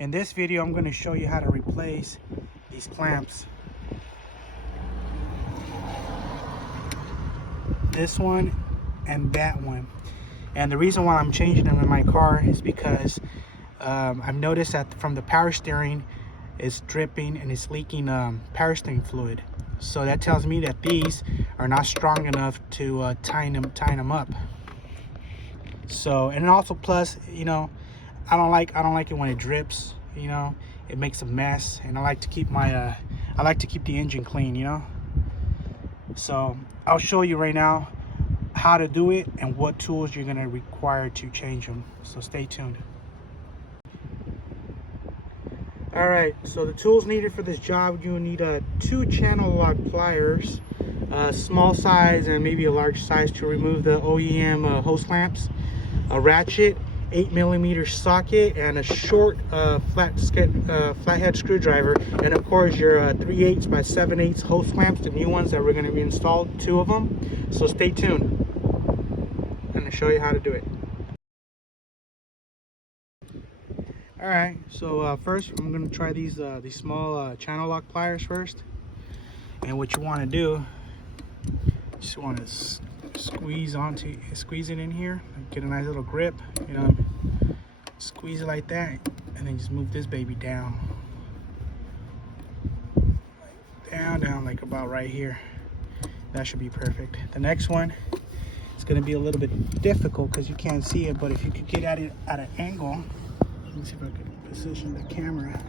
In this video, I'm going to show you how to replace these clamps. This one and that one. And the reason why I'm changing them in my car is because I've noticed that from the power steering, it's dripping and it's leaking power steering fluid. So that tells me that these are not strong enough to tighten them up. So, and also plus, you know, I don't like it when it drips. You know, it makes a mess, and I like to keep my I like to keep the engine clean. You know, so I'll show you right now how to do it and what tools you're gonna require to change them. So stay tuned. All right, so the tools needed for this job, you will need 2 channel lock pliers, small size and maybe a large size to remove the OEM hose clamps, a ratchet, 8mm socket, and a short flathead screwdriver, and of course your 3/8 by 7/8 hose clamps, the new ones that we're going to be installed, 2 of them. So stay tuned. I'm going to show you how to do it. All right, so first I'm going to try these small channel lock pliers first. And what you want to do, just want to squeeze it in here, get a nice little grip, you know, squeeze it like that, and then just move this baby down like about right here. That should be perfect. The next one, it's going to be a little bit difficult because you can't see it, but if you could get at it at an angle, let me see if I can position the camera.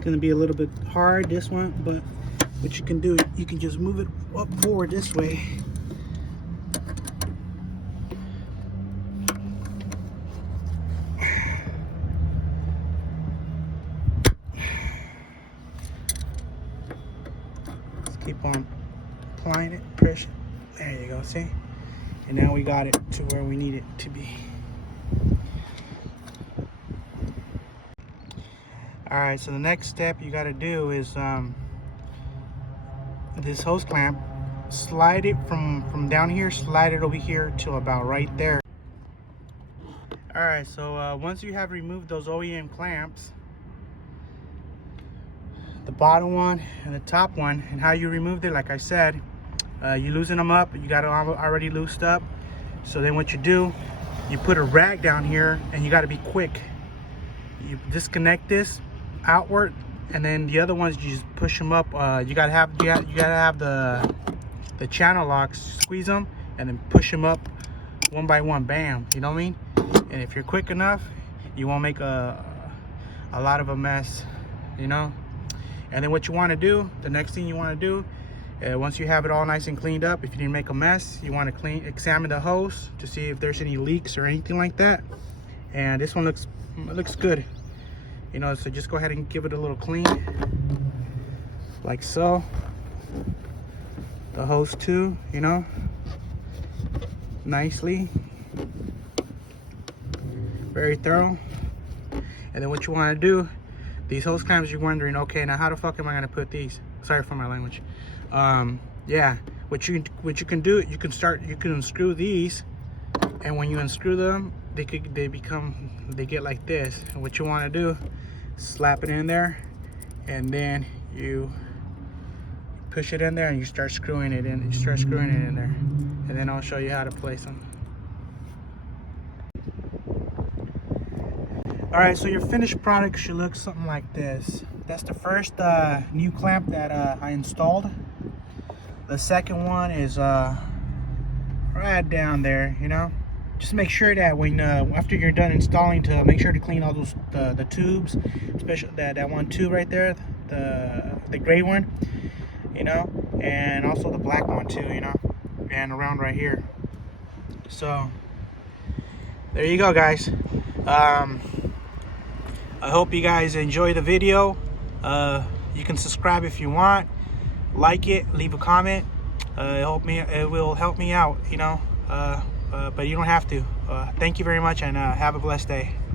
Going to be a little bit hard, this one, but what you can do, you can just move it up forward this way. Just keep on applying it, pressure. There you go, see? And now we got it to where we need it to be. All right, so the next step you got to do is this hose clamp, slide it from down here, slide it over here to about right there. All right, so once you have removed those OEM clamps, the bottom one and the top one, and how you removed it, like I said, you loosen them up. You got it already loosed up. So then what you do, you put a rag down here, and you got to be quick. You disconnect this outward, and then the other ones you just push them up. You gotta have the channel locks, squeeze them and then push them up one by one. Bam, you know what I mean? And if you're quick enough, you won't make a lot of a mess, you know. And then what you want to do, the next thing you want to do, once you have it all nice and cleaned up, if you didn't make a mess, you want to examine the hose to see if there's any leaks or anything like that. And this one looks good. You know, so just go ahead and give it a little clean, like so. The hose too, you know, nicely, very thorough. And then what you want to do, these hose clamps, you're wondering, okay, now how the fuck am I gonna put these? Sorry for my language. Yeah, what you can do, you can unscrew these, and when you unscrew them, they get like this. And what you want to do, slap it in there, and then you push it in there and you start screwing it in. You start screwing it in there, and then I'll show you how to place them. All right, so your finished product should look something like this. That's the first new clamp that I installed. The second one is right down there, you know. Just make sure that when after you're done installing, to make sure to clean all those the tubes, especially that one tube right there, the gray one, you know, and also the black one too, you know, and around right here. So there you go, guys. I hope you guys enjoy the video. You can subscribe if you want, like it, leave a comment. It will help me out, you know. but you don't have to. Thank you very much, and have a blessed day.